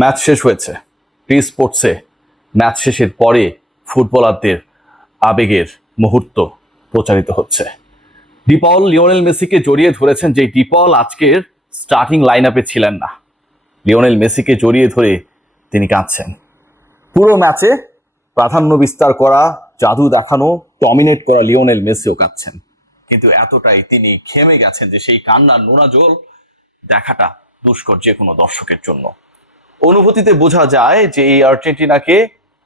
Match শেষ হয়েছে। টি স্পোর্টসে match শেষের পরে ফুটবলারদের আবেগের মুহূর্ত প্রচারিত হচ্ছে। ডিপল লিওনেল মেসিকে জড়িয়ে ধরেছেন, যে ডিপল আজকের স্টার্টিং লাইন আপে ছিলেন না। লিওনেল মেসিকে জড়িয়ে ধরে তিনি কাঁদছেন। পুরো ম্যাচে প্রাধান্য বিস্তার করা, জাদু দেখানো, ডমিনেট করা লিওনেল মেসিও কাঁদছেন। কিন্তু এতটাই তিনি ঘেমে গেছেন যে সেই কান্নার নোনা জল দেখাটা দুষ্কর যে কোনো দর্শকের জন্য। অনুভূতিতে বোঝা যায় যে এই আর্জেন্টিনাকে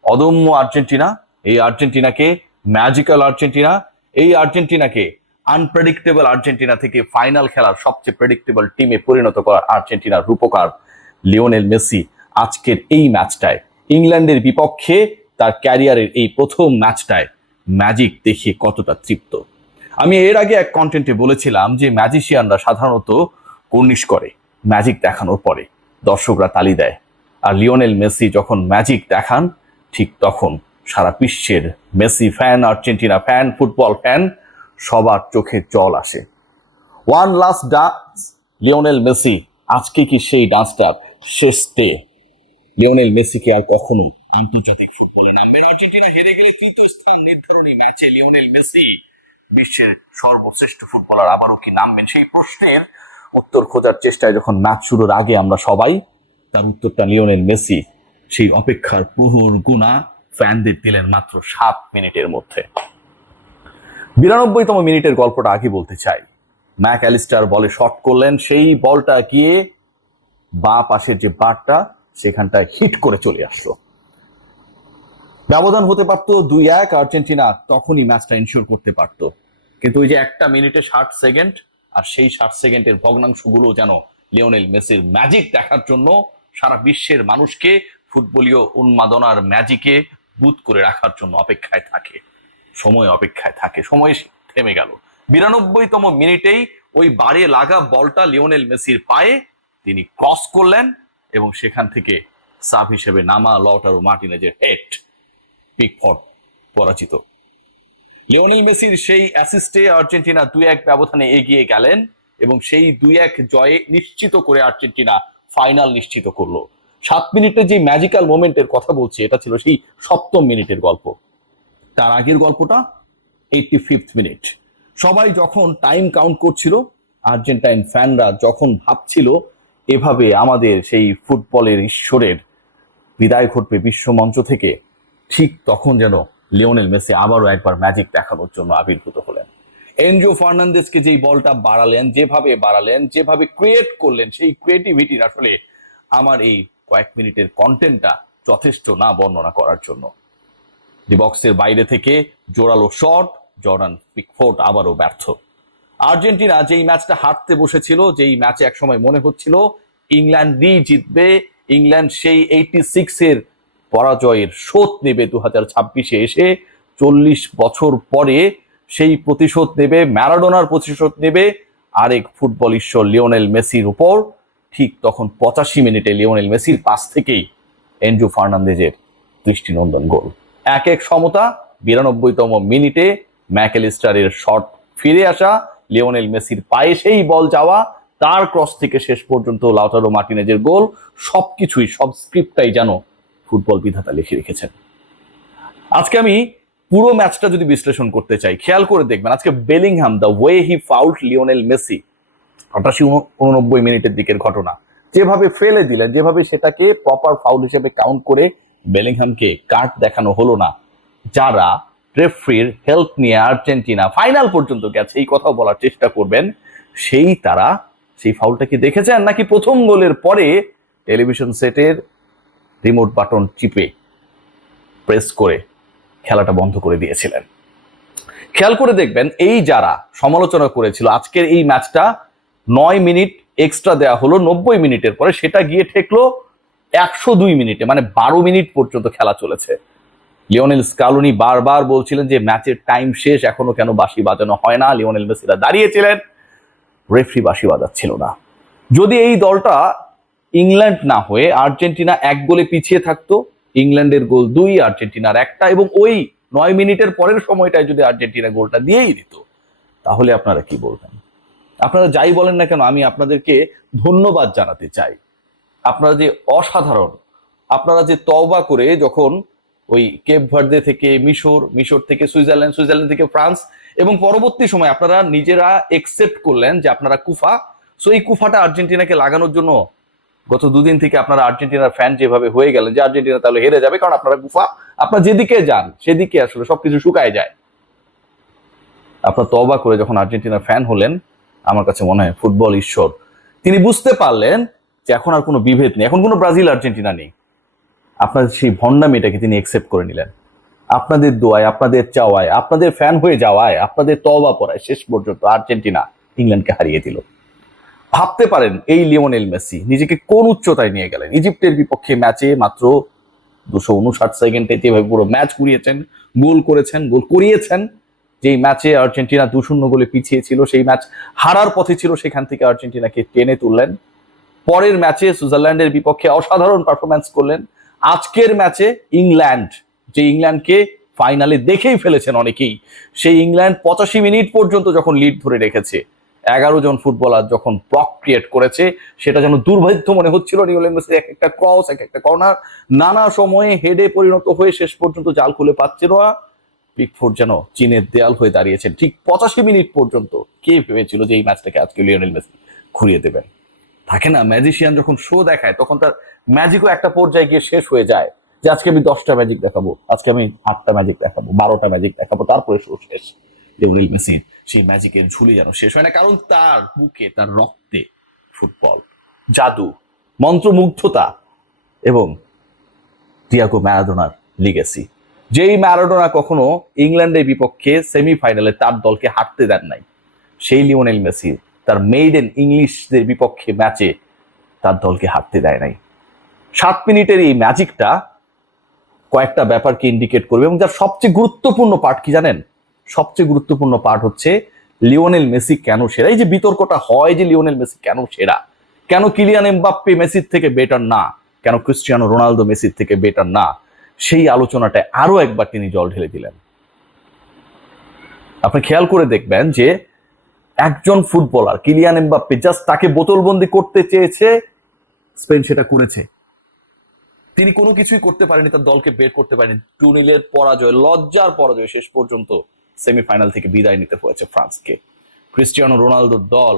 অদম্য আর্জেন্টিনা, এই আর্জেন্টিনাকে ম্যাজিক্যাল আর্জেন্টিনা, এই আর্জেন্টিনাকে আনপ্রেডিক্টেবল আর্জেন্টিনা থেকে ফাইনাল খেলার সবচেয়ে প্রেডিক্টেবল টিমে পরিণত করার আর্জেন্টিনার রূপকার লিওনেল মেসি আজকের এই ম্যাচটায় ইংল্যান্ডের বিপক্ষে তার ক্যারিয়ারের এই প্রথম ম্যাচটায় ম্যাজিক দেখিয়ে কতটা তৃপ্ত। আমি এর আগে এক কন্টেন্টে বলেছিলাম যে ম্যাজিশিয়ানরা সাধারণত কর্নিশ করে ম্যাজিক দেখানোর পরে, দর্শকরা তালি দেয়। আর লিওনেল মেসি যখন ম্যাজিক দেখান, ঠিক তখন সারা বিশ্বের Messi fan, Argentina fan, football fan সবার চোখে জল আসে। One last dance Lionel Messi, আজকে কি সেই ডান্সটার শেষ ডে? লিওনেল মেসিকে আর কখনো আন্তর্জাতিক ফুটবলে নামবেন। আর্জেন্টিনা হেরে গেলে তৃতীয় স্থান নির্ধারণী ম্যাচে লিওনেল মেসি বিশ্বের সর্বশ্রেষ্ঠ ফুটবলার আবারও কি নামবেন? সেই প্রশ্নের উত্তর খোঁজার চেষ্টায় যখন ম্যাচ শুরুর আগে আমরা সবাই, তার উত্তরটা লিওনেল মেসি সেই অপেক্ষার প্রহর গুণা ফ্যানদের দিলেন মাত্র 7 মিনিটের মধ্যে। 92তম মিনিটের গল্পটা আগে বলতে চাই। ম্যাক অ্যালিস্টার বলে শট করলেন, সেই বলটা গিয়ে বাঁ পাশের যে বারটা সেখানটায় হিট করে চলে আসলো। ব্যবধান হতে পারতো 2-1, আর্জেন্টিনা তখনই ম্যাচটা ইনশিওর করতে পারত। কিন্তু ওই যে 1 মিনিটে 60 সেকেন্ড, আর সেই 60 সেকেন্ডের ভগ্নাংশগুলো যেন লিওনেল মেসির ম্যাজিক দেখার জন্য সারা বিশ্বের মানুষকে ফুটবলীয় উন্মাদনার ম্যাজিকে বুথ করে রাখার জন্য অপেক্ষায় থাকে, সময় অপেক্ষায় থাকে। সময় থেমে গেল 92তম মিনিটেই ওই বারে লাগা বলটা লিওনেল মেসির পায়ে তিনি ক্রস করলেন এবং সেখান থেকে সাব হিসেবে নামা লটারো মার্টিনেজের হেড, পিকফোর্ড পরাজিত। লিওনেল মেসির সেই অ্যাসিস্টে আর্জেন্টিনা 2-1 ব্যবধানে এগিয়ে গেলেন এবং সেই 2-1 জয়ে নিশ্চিত করে আর্জেন্টিনা ফাইনাল নিশ্চিত করলো। 7 মিনিটে যে ম্যাজিক্যাল মোমেন্টের কথা বলছি, এটা ছিল সেই 7ম মিনিটের গল্প। তার আগের গল্পটা 85th মিনিট। সবাই যখন টাইম কাউন্ট করছিল, আর্জেন্টাইন ফ্যানরা যখন ভাবছিল এভাবে আমাদের সেই ফুটবলের ঈশ্বরের বিদায় ঘটবে বিশ্বমঞ্চ থেকে, ঠিক তখন যেন লিওনেল মেসি আবারও একবার ম্যাজিক দেখানোর জন্য আবির্ভূত হলেন। এনজো ফার্নান্দেজকে যেই বলটা বাড়ালেন, যেভাবে ক্রিয়েট করলেন, সেই ক্রিয়েটিভিটির আসলে আমার এই কয়েক মিনিটের কন্টেন্টটা যথেষ্ট না বর্ণনা করার জন্য। ডি বক্সের বাইরে থেকে জোরালো শট, জর্ডান পিকফোর্ড আবারও ব্যর্থ। আর্জেন্টিনা যেই ম্যাচটা হারতে বসেছিল, যেই ম্যাচে একসময় মনে হচ্ছিল ইংল্যান্ডই জিতবে, ইংল্যান্ড সেই 86-এর পরাজয়ের শোধ নেবে 2026-এ এসে, 40 বছর পরে সেই প্রতিশোধ নেবে, ম্যারাডোনার প্রতিশোধ নেবে আরেক ফুটবল ঈশ্বর লিওনেল মেসির উপর। ঠিক তখন 85 মিনিটে লিওনেল মেসির পাস থেকেই এনজো ফার্নান্দেজের দৃষ্টিনন্দন গোল। 1-1 সমতা। 92তম মিনিটে ম্যাকঅ্যালিস্টারের শট ফিরে আসা, লিওনেল মেসির পায়ে সেই বল যাওয়া, তার ক্রস থেকে শেষ পর্যন্ত লাউটারো মার্টিনেজের গোল, সবকিছুই, সব স্ক্রিপ্টটাই যেন ফুটবল বিধাতা লিখে রেখেছেন। আজকে আমি পুরো ম্যাচটা যদি বিশ্লেষণ করতে চাই, খেয়াল করে দেখবেন আজকে Bellingham, the way he fouled Lionel Messi, 88-89 মিনিটের দিকের ঘটনা, যেভাবে ফেলে দিলেন, যেভাবে সেটাকে প্রপার ফাউল হিসেবে কাউন্ট করে বেলিংহামকে কার্ড দেখানো হলো না। যারা রেফারির হেল্প নিয়ে আর্জেন্টিনা ফাইনাল পর্যন্ত গেছে এই কথাও বলার চেষ্টা করবেন, তারা সেই ফাউলটা কি দেখেছেন, নাকি প্রথম গোলের পরে টেলিভিশন সেটের রিমোট বাটন চিপে প্রেস করে খেলাটা বন্ধ করে দিয়েছিলেন? খেয়াল করে দেখবেন, এই যারা সমালোচনা করেছিল আজকের এই ম্যাচটা 9 মিনিট এক্সট্রা দেওয়া হলো 90 মিনিটের পরে, সেটা গিয়ে ঠেকলো 102 মিনিটে, মানে 12 মিনিট পর্যন্ত খেলা চলেছে। লিওনেল স্কালোনি বারবার বলছিলেন যে ম্যাচের টাইম শেষ, এখনো কেন বাঁশি বাজানো হয় না। লিওনেল মেসিরা দাঁড়িয়েছিলেন, রেফারি বাঁশি বাজাচ্ছিল না। যদি এই দলটা ইংল্যান্ড না হয়ে আর্জেন্টিনা 1 গোলে পিছিয়ে থাকতো, ইংল্যান্ডের গোল 2, আর্জেন্টিনার 1টা, এবং ওই 9 মিনিটের পরের সময়টায় যদি আর্জেন্টিনা গোলটা দিয়েই দিত, তাহলে আপনারা কি বলবেন? আপনারা যাই বলেন না কেন, আমি আপনাদেরকে ধন্যবাদ জানাতে চাই। আপনারা যে অসাধারণ, আপনারা যে তওবা করে যখন ওই কেপ ভার্দে থেকে মিশর থেকে সুইজারল্যান্ড থেকে ফ্রান্স, এবং পরবর্তী সময় আপনারা নিজেরা একসেপ্ট করলেন যে আপনারা কুফা, সো এই কুফাটা আর্জেন্টিনাকে লাগানোর জন্য গত দুদিন থেকে আপনারা আর্জেন্টিনার ফ্যান যেভাবে হয়ে গেলেন যে আর্জেন্টিনা তাহলে হেরে যাবে, কারণ আপনারা কুফা, আপনারা যেদিকে যান সেদিকে আসলে সবকিছু শুকায় যায়। আপনার তওবা করে যখন আর্জেন্টিনার ফ্যান হলেন, আমার কাছে মনে হয় ফুটবল ঈশ্বর তিনি বুঝতে পারলেন যে এখন আর কোনো বিভেদ নেই, এখন কোনো ব্রাজিল আর্জেন্টিনা নেই। আপনাদের সেই ভণ্ডামিটাকে তিনি একসেপ্ট করে নিলেন। আপনাদের দোয়ায়, আপনাদের চাওয়ায়, আপনাদের ফ্যান হয়ে যাওয়ায়, আপনাদের তওবা পড়ায় শেষ পর্যন্ত আর্জেন্টিনা ইংল্যান্ডকে হারিয়ে দিল। ভাবতে পারেন এই লিওনেল মেসি নিজেকে কোন উচ্চতায় নিয়ে গেলেন। ইজিপ্টের বিপক্ষে ম্যাচে মাত্র 259 সেকেন্ডে যেভাবে পুরো ম্যাচ ঘুরিয়েছেন, গোল করেছেন, গোল করিয়েছেন। যেই ম্যাচে আর্জেন্টিনা 2-0 গোলে পিছিয়ে ছিল, সেই ম্যাচ হারার পথে ছিল, সেখান থেকে আর্জেন্টিনাকে টেনে তুললেন। পরের ম্যাচে সুইজারল্যান্ডের বিপক্ষে অসাধারণ পারফরম্যান্স করলেন। আজকের ম্যাচে ইংল্যান্ড, যে ইংল্যান্ডকে ফাইনালে দেখেই ফেলেছেন অনেকেই, সেই ইংল্যান্ড 85 মিনিট পর্যন্ত যখন লিড ধরে রেখেছে, 11 জন ফুটবলার যখন ব্লক ক্রিয়েট করেছে, সেটা যেন দুর্ভাগ্য মনে হচ্ছিল। লিওনেল মেসির এক একটা ক্রস, এক একটা কর্নার নানা সময়ে হেডে পরিণত হয়ে শেষ পর্যন্ত জাল খুলে পাচ্ছিল না। পিকফোর্ড যেন চীনের দেয়াল হয়ে দাঁড়িয়েছেন ঠিক 85 মিনিট পর্যন্ত। কে ভেবেছিল যে এই ম্যাচটাকে আজকে লিওনেল মেসি ঘুরিয়ে দেবেন? থাকে না, ম্যাজিশিয়ান যখন শো দেখায় তখন তার ম্যাজিকও একটা পর্যায়ে গিয়ে শেষ হয়ে যায়, যে আজকে আমি 10টা ম্যাজিক দেখাবো, আজকে আমি 8টা ম্যাজিক দেখাবো, 12টা ম্যাজিক দেখাবো, তারপরে শো শেষ। লিওনেল মেসির সেই ম্যাজিকের ঝুলি যেন শেষ হয় না, কারণ তার বুকে, তার রক্তে ফুটবল, জাদু, মন্ত্রমুগ্ধতা এবং ডিয়াগো ম্যারাডোনার লিগেসি। যেই ম্যারাডোনা কখনো ইংল্যান্ডের বিপক্ষে সেমিফাইনালে তার দলকে হারতে দেন নাই, সেই লিওনেল মেসি তার মেইডেন ইংলিশদের বিপক্ষে ম্যাচে তার দলকে হারতে দেয় নাই। 7 মিনিটের এই ম্যাজিকটা কয়েকটা ব্যাপারকে ইন্ডিকেট করবে, এবং যার সবচেয়ে গুরুত্বপূর্ণ পার্ট কি জানেন? সবচেয়ে গুরুত্বপূর্ণ পার্ট হচ্ছে লিওনেল মেসি কেন সেরা। এই যে বিতর্কটা হয় যে লিওনেল মেসি কেন সেরা, কেন কিলিয়ান এমবাপ্পে মেসির থেকে বেটার না, কেন ক্রিস্টিয়ানো রোনালদো মেসির থেকে বেটার না, সেই আলোচনাটায় আরো একবার তিনি জল ঢেলে দিলেন। আপনি খেয়াল করে দেখবেন যে একজন ফুটবলার কিলিয়ান এমবাপ্পে জাস্ট তাকে বোতলবন্দি করতে চেয়েছে, স্পেন সেটা করেছে। তিনি কোনো কিছুই করতে পারেনি, তার দলকে বের করতে পারেনি। 2-0 পরাজয়, লজ্জার পরাজয়, শেষ পর্যন্ত সেমিফাইনাল থেকে বিদায় নিতে হয়েছে ফ্রান্সকে। ক্রিস্টিয়ানো রোনালদোর দল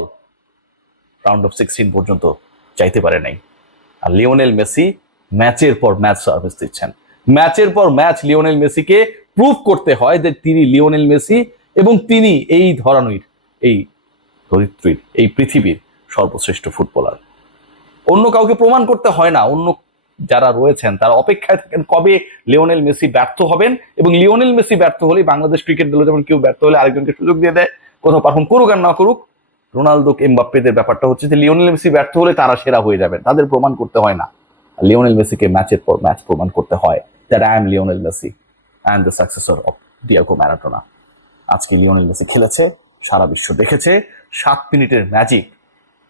রাউন্ড অফ 16 পর্যন্ত চাইতে পারে নাই। আর লিওনেল মেসি ম্যাচের পর ম্যাচ সার্ভিস দিচ্ছেন। ম্যাচের পর ম্যাচ লিওনেল মেসিকে প্রুভ করতে হয় যে তিনি লিওনেল মেসি, এবং তিনি এই ধরনের, এই ধরিত্রীর, এই পৃথিবীর সর্বশ্রেষ্ঠ ফুটবলার। অন্য কাউকে প্রমাণ করতে হয় না। অন্য যারা রয়েছেন তারা অপেক্ষায় থাকেন কবে লিওনেল মেসি ব্যর্থ হবেন, এবং লিওনেল মেসি ব্যর্থ হলে বাংলাদেশ ক্রিকেট দলে যেমন কেউ ব্যর্থ হলে আরেকজনকে সুযোগ দিয়ে দেয়, কোথাও পারফর্ম করুক আর না করুক। রোনালদো এমবাপ্পেদের ব্যাপারটা হচ্ছে যে লিওনেল মেসি ব্যর্থ হলে তারা সেরা হয়ে যাবেন, তাদের প্রমাণ করতে হয় না। লিওনেল মেসিকে ম্যাচের পর ম্যাচ প্রমাণ করতে হয় that I am Lionel Messi, I am the successor of Diego Maradona. আজকে লিওনেল মেসি খেলেছে, সারা বিশ্ব দেখেছে। 7 মিনিটের ম্যাজিক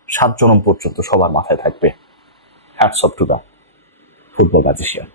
7 জনম পর্যন্ত সবার মাথায় থাকবে। Hats off to the football magician.